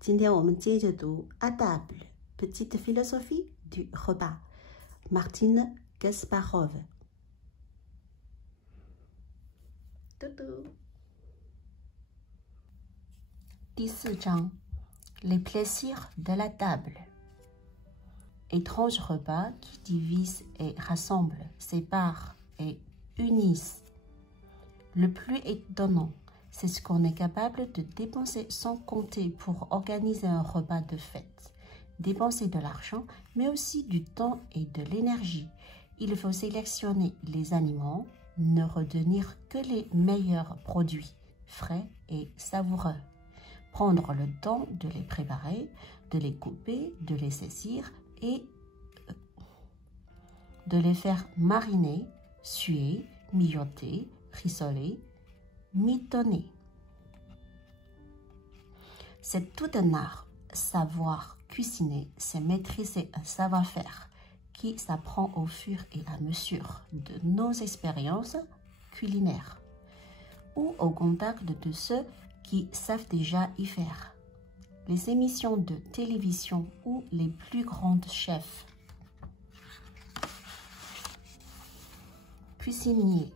今天我们接着读 À table, petite philosophie du repas. Martine Gasparov. Doudou. 第4章 Les plaisirs de la table. Étrange repas qui divise et rassemble, sépare et unissent. Le plus étonnant, c'est ce qu'on est capable de dépenser sans compter pour organiser un repas de fête. Dépenser de l'argent, mais aussi du temps et de l'énergie. Il faut sélectionner les aliments, ne retenir que les meilleurs produits, frais et savoureux. Prendre le temps de les préparer, de les couper, de les saisir et de les faire mariner, suer, mijoter, rissoler, mitonner. C'est tout un art. Savoir cuisiner, c'est maîtriser un savoir-faire qui s'apprend au fur et à mesure de nos expériences culinaires ou au contact de ceux qui savent déjà y faire. Les émissions de télévision ou les plus grands chefs cuisiniers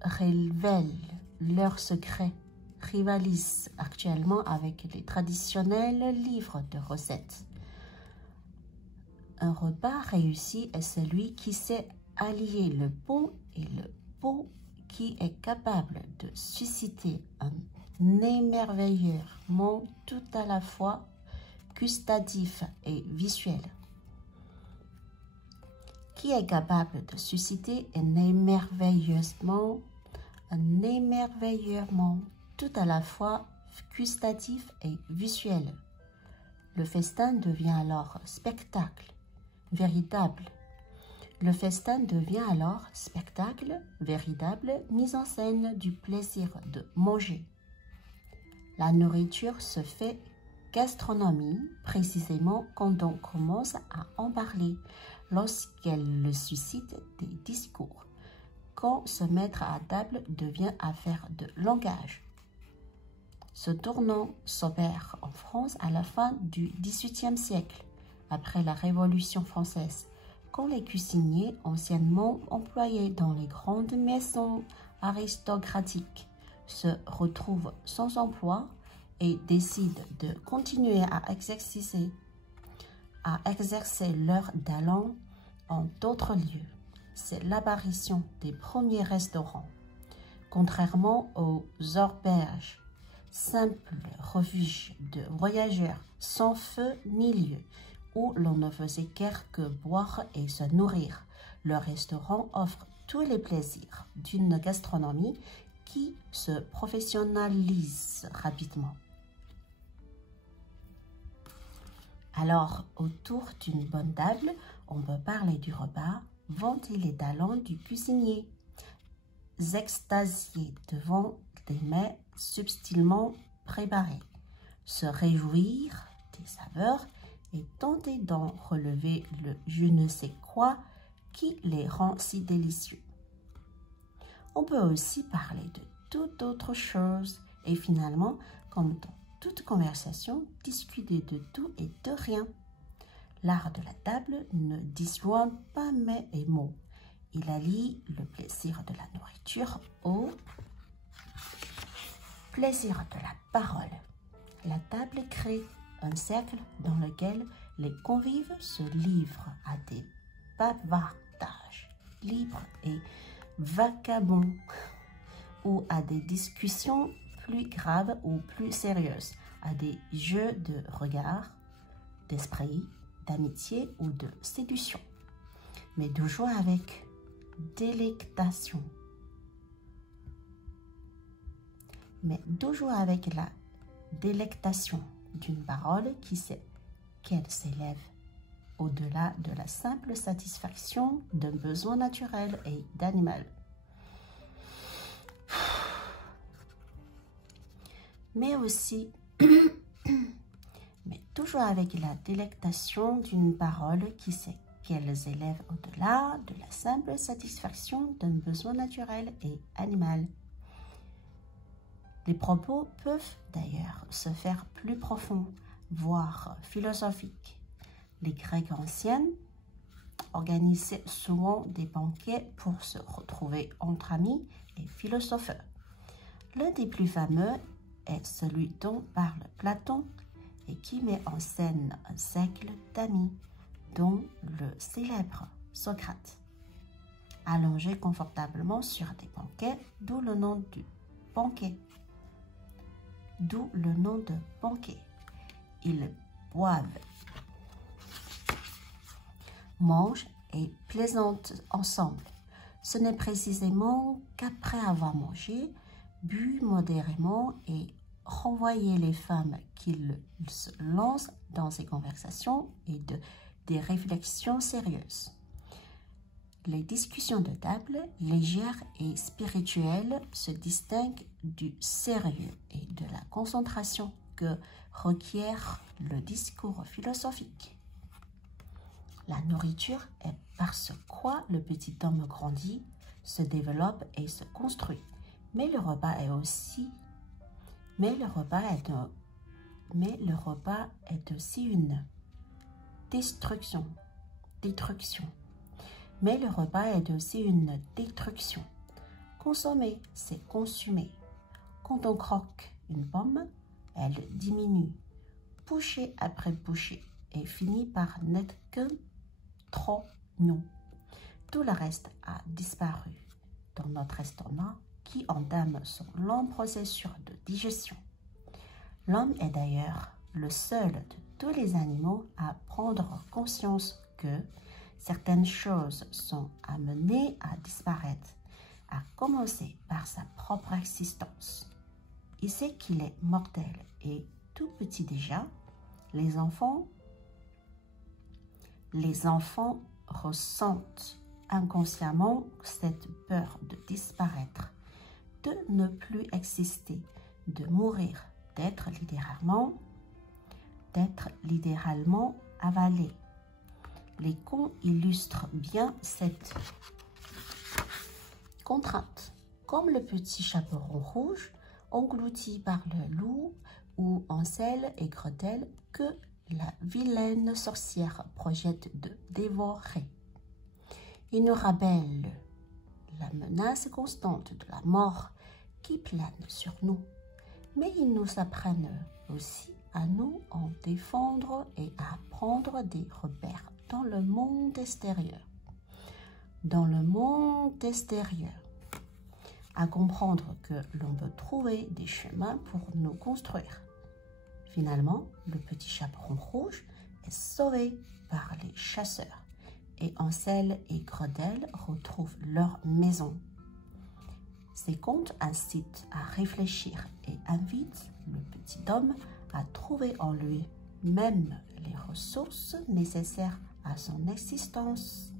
révèlent leurs secrets, rivalisent actuellement avec les traditionnels livres de recettes. Un repas réussi est celui qui sait allier le bon et le beau, qui est capable de susciter un émerveillement tout à la fois gustatif et visuel. Qui est capable de susciter un émerveillement tout à la fois gustatif et visuel. Le festin devient alors spectacle véritable. Le festin devient alors spectacle véritable, mise en scène du plaisir de manger. La nourriture se fait gastronomie précisément quand on commence à en parler, lorsqu'elle suscite des discours. Quand se mettre à table devient affaire de langage. Ce tournant s'opère en France à la fin du XVIIIe siècle, après la Révolution française, quand les cuisiniers anciennement employés dans les grandes maisons aristocratiques se retrouvent sans emploi et décident de continuer à exercer leur talent en d'autres lieux. C'est l'apparition des premiers restaurants. Contrairement aux auberges, simples refuges de voyageurs sans feu ni lieu, où l'on ne faisait guère que boire et se nourrir, le restaurant offre tous les plaisirs d'une gastronomie qui se professionnalise rapidement. Alors, autour d'une bonne table, on peut parler du repas, vanter les talents du cuisinier, s'extasier devant des mets subtilement préparés, se réjouir des saveurs et tenter d'en relever le je ne sais quoi qui les rend si délicieux. On peut aussi parler de toute autre chose et finalement, comme dans toute conversation, discuter de tout et de rien. L'art de la table ne disjoint pas mets et mots. Il allie le plaisir de la nourriture au plaisir de la parole. La table crée un cercle dans lequel les convives se livrent à des bavardages libres et vagabonds ou à des discussions plus graves ou plus sérieuses, à des jeux de regard, d'esprit, d'amitié ou de séduction, mais toujours avec délectation. Mais toujours avec la délectation d'une parole qui sait qu'elle s'élève au-delà de la simple satisfaction d'un besoin naturel et d'animal. Mais aussi, mais toujours avec la délectation d'une parole qui sait qu'elle s'élève au-delà de la simple satisfaction d'un besoin naturel et animal. Les propos peuvent d'ailleurs se faire plus profonds voire philosophiques. Les Grecs anciens organisaient souvent des banquets pour se retrouver entre amis et philosopheurs. L'un des plus fameux est celui dont parle Platon et qui met en scène un cercle d'amis, dont le célèbre Socrate. Allongés confortablement sur des banquets, d'où le nom de banquet. Ils boivent, mangent et plaisantent ensemble. Ce n'est précisément qu'après avoir mangé, bu modérément et renvoyé les femmes qu'ils se lancent dans ces conversations et des réflexions sérieuses. Les discussions de table, légères et spirituelles, se distinguent du sérieux et de la concentration que requiert le discours philosophique. La nourriture est par ce quoi le petit homme grandit, se développe et se construit. Mais le repas est une destruction. Mais le repas est aussi une détruction. Consommer, c'est consumer. Quand on croque une pomme, elle diminue, bouchée après bouchée, et finit par n'être qu'un trognon. Tout le reste a disparu dans notre estomac qui entame son long processus de digestion. L'homme est d'ailleurs le seul de tous les animaux à prendre conscience que certaines choses sont amenées à disparaître, à commencer par sa propre existence. Il sait qu'il est mortel et tout petit déjà, les enfants ressentent inconsciemment cette peur de disparaître, de ne plus exister, de mourir, d'être littéralement avalé. Les contes illustrent bien cette contrainte, comme le petit chaperon rouge englouti par le loup ou Hansel et Gretel que la vilaine sorcière projette de dévorer. Ils nous rappellent la menace constante de la mort qui plane sur nous, mais ils nous apprennent aussi à nous en défendre et à prendre des repères dans le monde extérieur. À comprendre que l'on peut trouver des chemins pour nous construire. Finalement, le petit chaperon rouge est sauvé par les chasseurs et Hansel et Gretel retrouvent leur maison. Ces contes incitent à réfléchir et invitent le petit homme à trouver en lui-même les ressources nécessaires à son existence.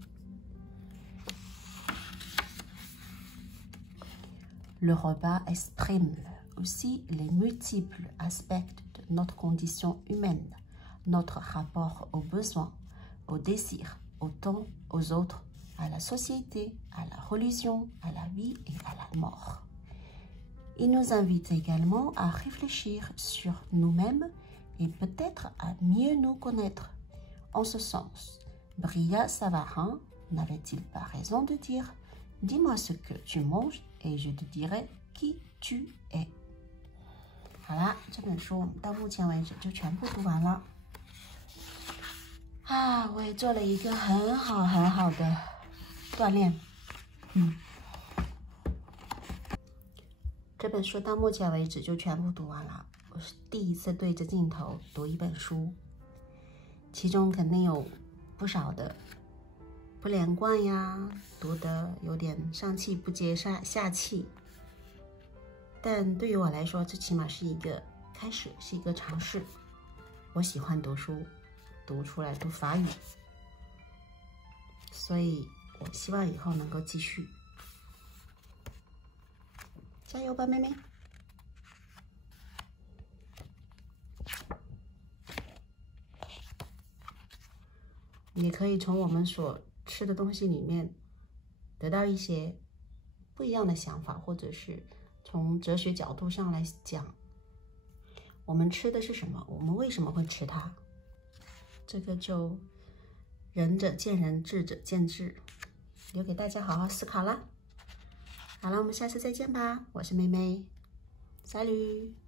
Le repas exprime aussi les multiples aspects de notre condition humaine, notre rapport aux besoins, aux désirs, au temps, aux autres, à la société, à la religion, à la vie et à la mort. Il nous invite également à réfléchir sur nous-mêmes et peut-être à mieux nous connaître. En ce sens, Brillat Savarin n'avait-il pas raison de dire « Dis-moi ce que tu manges et je te dirai qui tu es。”好啦，这本书我们到目前为止就全部读完了。我也做了一个很好的锻炼。这本书到目前为止就全部读完了。我是第一次对着镜头读一本书，其中肯定有不少的不连贯呀，读得有点上气不接下气。但对于我来说，这起码是一个开始，是一个尝试。我喜欢读书，读出来读法语，所以我希望以后能够继续。加油吧，妹妹！也可以从我们所吃的东西里面得到一些不一样的想法，或者是从哲学角度上来讲，我们吃的是什么？我们为什么会吃它？这个就仁者见仁，智者见智，留给大家好好思考啦。好了，我们下次再见吧。我是妹妹，Salut。